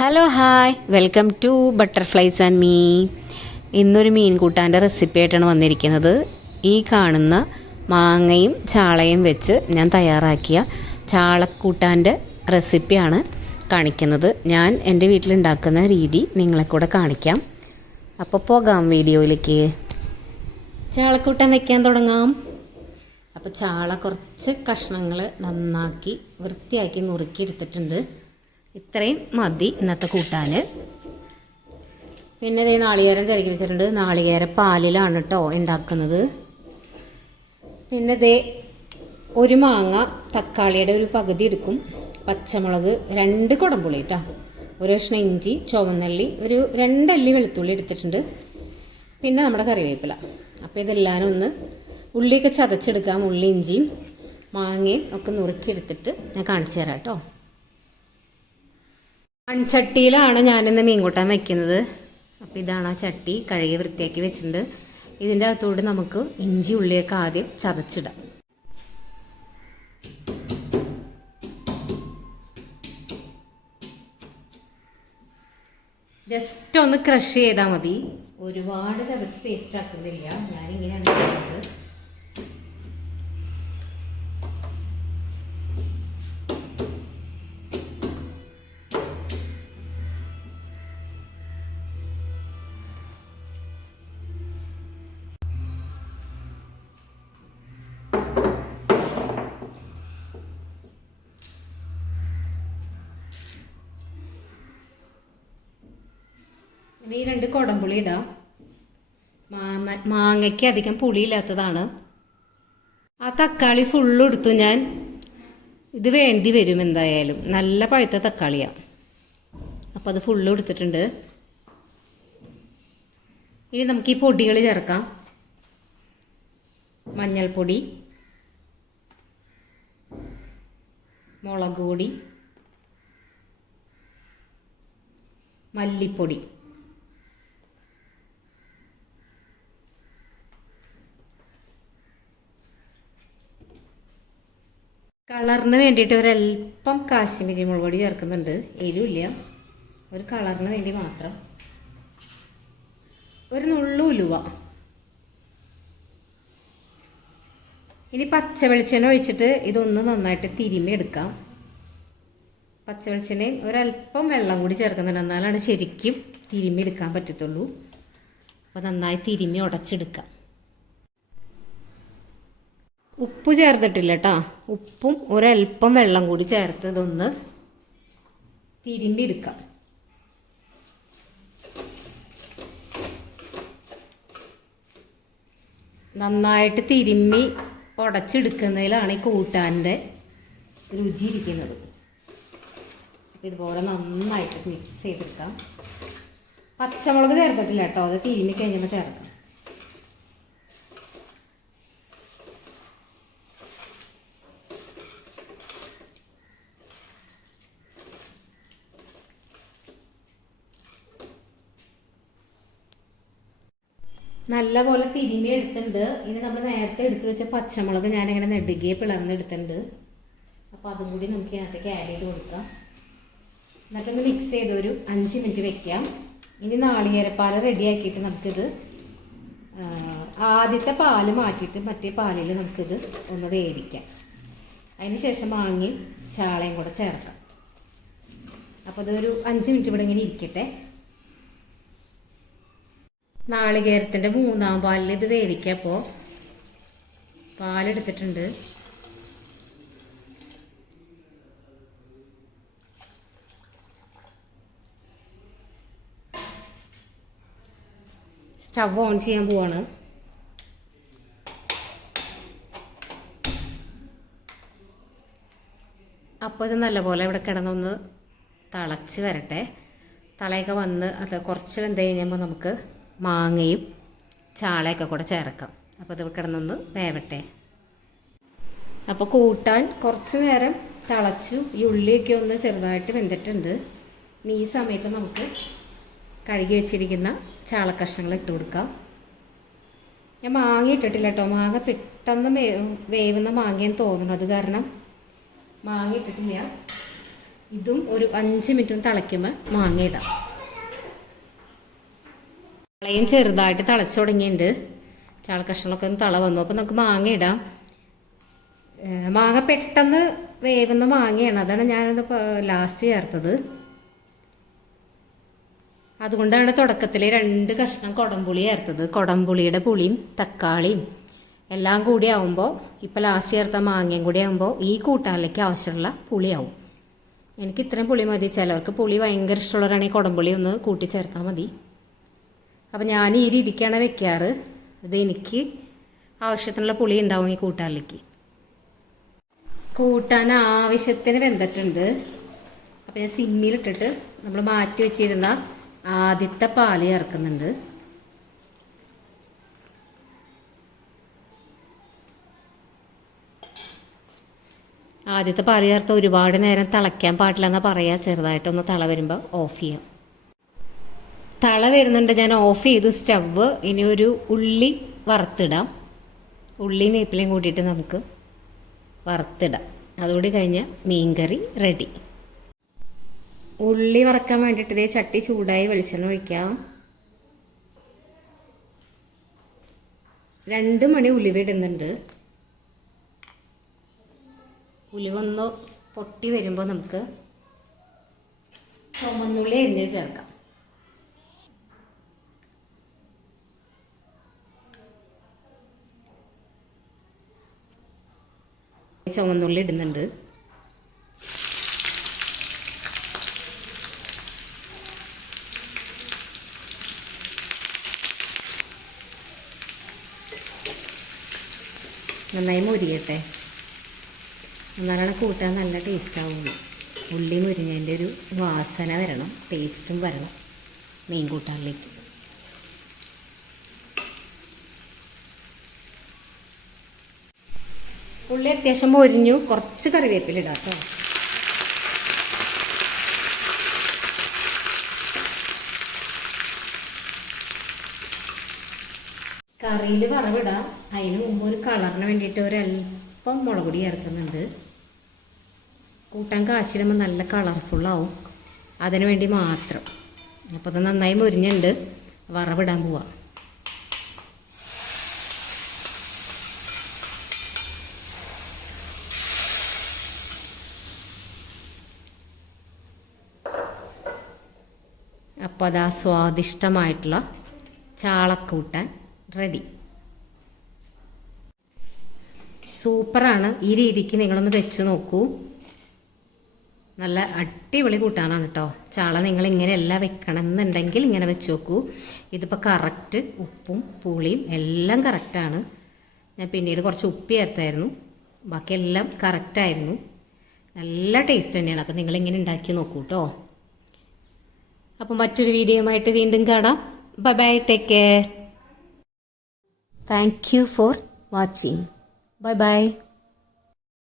Hello hi welcome to butterflies and me. ഇന്നൊരു മീൻ കൂട്ടാൻ്റെ recipe ആയിട്ടാണ് വന്നിരിക്കുന്നത്. ഈ കാണുന്ന മാങ്ങയും ചാളയും വെച്ച് ഞാൻ തയ്യാറാക്കിയ ചാളക്കൂട്ടാൻ്റെ റെസിപ്പിയാണ് കാണിക്കുന്നത്. ഞാൻ എൻ്റെ വീട്ടിലുണ്ടാക്കുന്ന രീതി നിങ്ങളെ കൂടെ കാണിക്കാം. അപ്പോൾ പോകാം വീഡിയോയിലേക്ക്. ചാളക്കൂട്ടാൻ വയ്ക്കാൻ തുടങ്ങാം. അപ്പോൾ ചാള കുറച്ച് കഷ്ണങ്ങൾ നന്നാക്കി വൃത്തിയാക്കി നുറുക്കി എടുത്തിട്ടുണ്ട്. ഇത്രയും മതി ഇന്നത്തെ കൂട്ടാൻ. പിന്നെ ഇതേ നാളികേരം ചിരകി വെച്ചിട്ടുണ്ട്. നാളികേര പാലിലാണ് കേട്ടോ ഉണ്ടാക്കുന്നത്. പിന്നെ ഇതേ ഒരു മാങ്ങ, തക്കാളിയുടെ ഒരു പകുതി എടുക്കും, പച്ചമുളക് 2 കുടംപുളി കേട്ടോ, ഒരു കഷ്ണം ഇഞ്ചി, ചുവന്നുള്ളി, ഒരു 2 അല്ലി വെളുത്തുള്ളി എടുത്തിട്ടുണ്ട്. പിന്നെ നമ്മുടെ കറിവേപ്പില. അപ്പോൾ ഇതെല്ലാവരും ഒന്ന് ഉള്ളിയൊക്കെ ചതച്ചെടുക്കാം. ഉള്ളി, ഇഞ്ചിയും മാങ്ങയും ഒക്കെ നുറുക്കിയെടുത്തിട്ട് ഞാൻ കാണിച്ചു തരാം കേട്ടോ. മൺചട്ടിയിലാണ് ഞാനിന്ന് മീൻ കൂട്ടാൻ വയ്ക്കുന്നത്. അപ്പോൾ ഇതാണ് ആ ചട്ടി, കഴുകി വൃത്തിയാക്കി വെച്ചിട്ടുണ്ട്. ഇതിൻ്റെ അകത്തോട്ട് നമുക്ക് ഇഞ്ചി ഉള്ളിയൊക്കെ ആദ്യം ചതച്ചിടാം. ജസ്റ്റ് ഒന്ന് ക്രഷ് ചെയ്താൽ മതി, ഒരുപാട് ചതച്ച് പേസ്റ്റ് ആക്കുന്നില്ല. ഞാനിങ്ങനെയാണ് ചെയ്യുന്നത്. ഈ 2 കുടംപുളി ഇടാം. മാങ്ങയ്ക്ക് അധികം പുളിയില്ലാത്തതാണ്. ആ തക്കാളി ഫുള്ളും എടുത്തു ഞാൻ. ഇത് വേണ്ടി വരും എന്തായാലും, നല്ല പഴുത്ത തക്കാളിയാണ്. അപ്പോൾ അത് ഫുള്ളും എടുത്തിട്ടുണ്ട്. ഇനി നമുക്ക് ഈ പൊടികൾ ചേർക്കാം. മഞ്ഞൾപ്പൊടി, മുളക് പൊടി, മല്ലിപ്പൊടി, കളറിന് വേണ്ടിയിട്ട് ഒരല്പം കാശ്മീരി മുളക് പൊടി ചേർക്കുന്നുണ്ട്. എരിവില്ല, ഒരു കളറിന് വേണ്ടി മാത്രം. ഒരു നുള്ളു ഉലുവ. ഇനി പച്ച വെളിച്ചെണ്ണ ഒഴിച്ചിട്ട് ഇതൊന്ന് നന്നായിട്ട് തിരുമ്മി എടുക്കാം. പച്ച വെളിച്ചെണ്ണയും ഒരല്പം വെള്ളം കൂടി ചേർക്കുന്നുണ്ട്, എന്നാലാണ് ശരിക്കും തിരുമ്മി എടുക്കാൻ പറ്റത്തുള്ളൂ. അപ്പോൾ നന്നായി തിരുമ്മി ഉടച്ചെടുക്കാം. ഉപ്പ് ചേർത്തിട്ടില്ല കേട്ടോ. ഉപ്പും ഒരല്പം വെള്ളം കൂടി ചേർത്ത് ഇതൊന്ന് തിരുമ്പി എടുക്കാം. നന്നായിട്ട് തിരുമ്മി ഉടച്ചെടുക്കുന്നതിലാണ് ഈ കൂട്ടാൻ്റെ രുചി ഇരിക്കുന്നത്. ഇതുപോലെ നന്നായിട്ട് മിക്സ് ചെയ്തെടുക്കാം. പച്ചമുളക് ചേർത്തിട്ടില്ല കേട്ടോ, അത് തിരുമ്മി കഴിഞ്ഞപ്പോൾ ചേർക്കാം. നല്ലപോലെ തിരുമ്മി എടുത്തിട്ടുണ്ട്. ഇനി നമ്മൾ നേരത്തെ എടുത്തു വെച്ച പച്ചമുളക് ഞാനിങ്ങനെ നെടുകെ പിളർന്നെടുത്തിട്ടുണ്ട്. അപ്പോൾ അതും കൂടി നമുക്ക് ഇതിനകത്തേക്ക് ആഡ് ചെയ്ത് കൊടുക്കാം. എന്നിട്ടൊന്ന് മിക്സ് ചെയ്ത് ഒരു 5 മിനിറ്റ് വെക്കാം. ഇനി നാളികേരപ്പാൽ റെഡിയാക്കിയിട്ട് നമുക്കിത് ആദ്യത്തെ പാല് മാറ്റിയിട്ട് മറ്റേ പാലിൽ നമുക്കിത് ഒന്ന് വേവിക്കാം. അതിന് ശേഷം മാങ്ങയും ചാളയും കൂടെ ചേർക്കാം. അപ്പോൾ ഇതൊരു 5 മിനിറ്റ് ഇവിടെ ഇങ്ങനെ ഇരിക്കട്ടെ. നാളികേരത്തിൻ്റെ 3-ാം പാലിൽ ഇത് വേവിക്കാം. അപ്പോൾ പാലെടുത്തിട്ടുണ്ട്. സ്റ്റവ് ഓൺ ചെയ്യാൻ പോവാണ്. അപ്പോൾ ഇത് നല്ലപോലെ ഇവിടെ കിടന്നൊന്ന് തിളച്ച് വരട്ടെ. തളയൊക്കെ വന്ന് അത് കുറച്ച് വെന്ത് കഴിഞ്ഞപ്പോൾ നമുക്ക് മാങ്ങയും ചാളയൊക്കെ കൂടെ ചേർക്കാം. അപ്പോൾ ഇത് കിടന്നൊന്ന് വേവട്ടെ. അപ്പോൾ കൂട്ടാൻ കുറച്ച് നേരം തിളച്ചു. ഈ ഉള്ളിയൊക്കെ ഒന്ന് ചെറുതായിട്ട് വെന്തിട്ടുണ്ട്. ഇനി ഈ സമയത്ത് നമുക്ക് കഴുകി വെച്ചിരിക്കുന്ന ചാളക്കഷ്ണങ്ങൾ ഇട്ട് കൊടുക്കാം. ഞാൻ മാങ്ങ ഇട്ടിട്ടില്ല കേട്ടോ. മാങ്ങ പെട്ടെന്ന് വേവുന്ന മാങ്ങയെന്ന് തോന്നുന്നു, അത് കാരണം മാങ്ങ ഇട്ടിട്ടില്ല. ഇതും ഒരു 5 മിനിറ്റും തിളയ്ക്കുമ്പോൾ മാങ്ങ ഇടാം. ചാളയും ചെറുതായിട്ട് തിളച്ച് തുടങ്ങിയിട്ടുണ്ട്. ചാള കഷ്ണങ്ങളൊക്കെ ഒന്ന് തിള വന്നു. അപ്പോൾ നമുക്ക് മാങ്ങ ഇടാം. മാങ്ങ പെട്ടെന്ന് വേവുന്ന മാങ്ങയാണ്, അതാണ് ഞാനത് ലാസ്റ്റ് ചേർത്തത്. അതുകൊണ്ടാണ് തുടക്കത്തിൽ 2 കഷ്ണം കുടംപുളി ചേർത്തത്. കുടംപുളിയുടെ പുളിയും തക്കാളിയും എല്ലാം കൂടി ആവുമ്പോൾ, ഇപ്പോൾ ലാസ്റ്റ് ചേർത്ത മാങ്ങയും കൂടി ആകുമ്പോൾ ഈ കൂട്ടാനിലേക്ക് ആവശ്യമുള്ള പുളിയാവും. എനിക്ക് ഇത്രയും പുളി മതി. ചിലവർക്ക് പുളി ഭയങ്കര ഇഷ്ടമുള്ളവരാണെങ്കിൽ കുടംപുളി ഒന്ന് കൂട്ടി ചേർത്താൽ മതി. അപ്പം ഞാൻ ഈ രീതിക്കാണ് വെക്കാറ്. ഇത് എനിക്ക് ആവശ്യത്തിനുള്ള പുളി ഉണ്ടാവും ഈ കൂട്ടാനിലേക്ക്. കൂട്ടാൻ ആവശ്യത്തിന് വെന്തിട്ടുണ്ട്. അപ്പം ഞാൻ സിമ്മിലിട്ടിട്ട് നമ്മൾ മാറ്റി വെച്ചിരുന്ന ആദ്യത്തെ പാല് ചേർക്കുന്നുണ്ട്. ആദ്യത്തെ പാല് ചേർത്ത് ഒരുപാട് നേരം തിളയ്ക്കാൻ പാടില്ല എന്നാണ് പറയുക. ചെറുതായിട്ടൊന്ന് തള വരുമ്പോൾ ഓഫ് ചെയ്യാം. തള വരുന്നുണ്ട്, ഞാൻ ഓഫ് ചെയ്തു സ്റ്റവ്. ഇനി ഒരു ഉള്ളി വറുത്തിടാം. ഉള്ളിയും വേപ്പിലയും കൂട്ടിയിട്ട് നമുക്ക് വറുത്തിടാം. അതോടെ കഴിഞ്ഞ് മീൻകറി റെഡി. ഉള്ളി വറക്കാൻ വേണ്ടിയിട്ട് ഇതേ ചട്ടി ചൂടായി വെളിച്ചെണ്ണ ഒഴിക്കാം. 2 മണി ഉലുവ ഇടുന്നുണ്ട്. ഉലുവൊന്ന് പൊട്ടി വരുമ്പോൾ നമുക്ക് ചുമന്നുള്ളി അരിഞ്ഞ് ചേർക്കാം. ചുമന്നുള്ളി ഇടുന്നുണ്ട്. നന്നായി മുരിയട്ടെ, എന്നാലാണ് കൂട്ടാൻ നല്ല ടേസ്റ്റ് ആവുള്ളൂ. ഉള്ളി മുരിഞ്ഞതിൻ്റെ ഒരു വാസന വരണം, ടേസ്റ്റും വരണം മീൻ കൂട്ടാനിലേക്ക്. ഉള്ളി അത്യാവശ്യം മൊരിഞ്ഞു. കുറച്ച് കറിവേപ്പില ഇടാം കേട്ടോ. കറിയിൽ വറവിടാം. അതിന് മുമ്പ് ഒരു കളറിന് വേണ്ടിയിട്ട് ഒരല്പം മുളക് പൊടി ചേർക്കുന്നുണ്ട്. കൂട്ടാൻ കാച്ചിടുമ്പോൾ നല്ല കളർഫുള്ളാവും, അതിനു വേണ്ടി മാത്രം. അപ്പോൾ അത് നന്നായി മൊരിഞ്ഞുണ്ട്. വറവിടാൻ പോവാം. അപ്പോൾ അതാ സ്വാദിഷ്ടമായിട്ടുള്ള ചാളക്കൂട്ടാൻ റെഡി. സൂപ്പറാണ്. ഈ രീതിക്ക് നിങ്ങളൊന്ന് വെച്ച് നോക്കൂ. നല്ല അടിപൊളി കൂട്ടാനാണ് കേട്ടോ. ചാള നിങ്ങൾ ഇങ്ങനെയല്ല വെക്കണം എന്നുണ്ടെങ്കിൽ ഇങ്ങനെ വെച്ച് നോക്കൂ. ഇതിപ്പോൾ കറക്റ്റ് ഉപ്പും പുളിയും എല്ലാം കറക്റ്റാണ്. ഞാൻ പിന്നീട് കുറച്ച് ഉപ്പ് ചേർത്തായിരുന്നു, ബാക്കിയെല്ലാം കറക്റ്റായിരുന്നു. നല്ല ടേസ്റ്റ് തന്നെയാണ്. അപ്പോൾ നിങ്ങളിങ്ങനെ ഉണ്ടാക്കി നോക്കൂ കേട്ടോ. അപ്പോൾ മറ്റൊരു വീഡിയോയുമായിട്ട് വീണ്ടും കാണാം. Bye bye, take care. Thank you for watching. Bye bye.